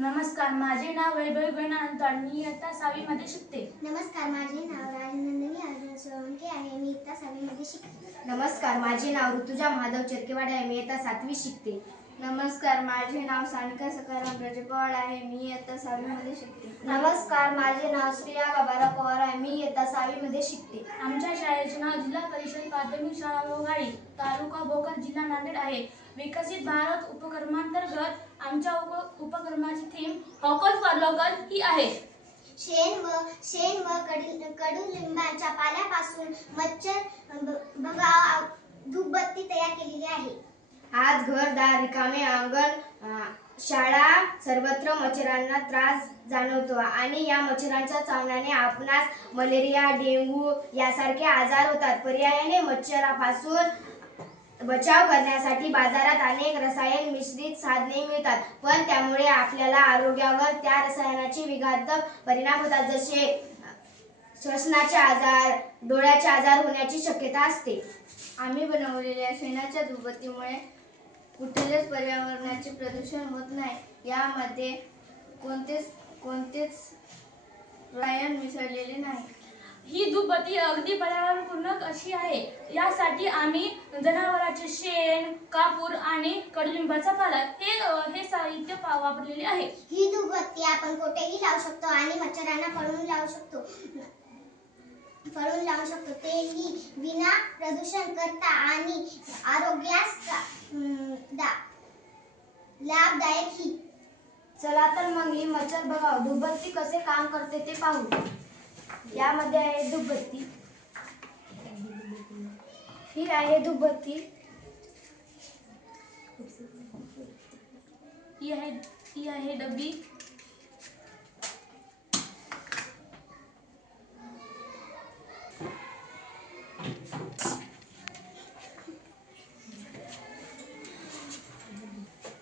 नमस्कार, माझे नाव वैभव गणांतर, मी इयत्ता 6वी मध्ये शिकते. नमस्कार, माझे नाव राजनंदिनी अर्जुन सोळंके आहे, मी इयत्ता 6वी मध्ये शिकते. नमस्कार, माझे नाव ऋतुजा महादेव चरकेवाडे आहे, मी इयत्ता 7वी शिकते. नमस्कार, माझे नाव सानिका सकाराम राजेपवाड आहे, मी इयत्ता 6वी मध्ये शिकते. नमस्कार, माझे नाव श्रेया गबारा पवार आहे, मी इयत्ता 6वी मध्ये शिकते. आमच्या शाळेचे नाव जिल्हा परिषद प्राथमिक शाळा मोघाडी, तालुका भोकर, जिल्हा नांदेड आहे. विकसित भारत उपक्रमांतर्गत आमच्या उपक्रमाची थीम हॉकल फॉर लोकल ही आहे. शेण व कडुलिंबाच्या पाल्यापासून मच्छर भगाव धूपबत्ती तयार केलेली आहे. आज घरदार रिकामे अंगण, शाळा सर्वत्र मच्छरांना त्रास जाणवतो आणि या मच्छरांच्या चावण्याने आपणास मलेरिया, डेंग्यू यासारखे आजार होतात. पर्यायाने मच्छरापासून बचाव करण्यासाठी बाजारात अनेक रसायन मिश्रित साधने मिळतात, पण त्यामुळे आपल्याला आरोग्यावर त्या रसायनाचे विघातक परिणाम होतात, जसे श्वसनाचे आजार, डोळ्याचे आजार होण्याची शक्यता असते. आम्ही बनवलेल्या शेणाच्या धूपबत्तीमुळे कुठलेच पर्यावरणाचे प्रदूषण होत नाही. यामध्ये कोणतेच रसायन मिसळलेले नाही. ही धूपबत्ती अगदी पर्यावरणपूरक अशी आहे. यासाठी आम्ही जनावरांचे शेण, कापूर आणि कडुलिंबाचा पाला हे साहित्य वापरलेले आहे. ही धूपबत्ती आपण कोठेही लावू शकतो आणि मच्छरांना पळवून लावू शकतो. तेही विना प्रदूषण करता आणि आरोग्यास लाभदायक ही. चला तर मग ही मच्छर भगाव धूपबत्ती कसे काम करते ते पाहू. यामध्ये आहे धूपबत्ती. ही आहे धूपबत्ती. ही आहे डब्बी.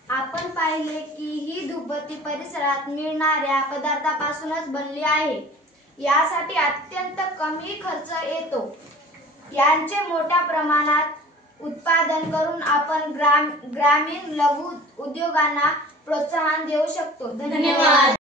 आपण पाहिले की ही धूपबत्ती परिसरात मिळणाऱ्या पदार्थापासूनच बनली आहे. यासाठी अत्यंत कमी खर्च येतो. यांचे मोठ्या प्रमाणात उत्पादन करून आपण ग्रामीण लघु उद्योगांना प्रोत्साहन देऊ शकतो. धन्यवाद.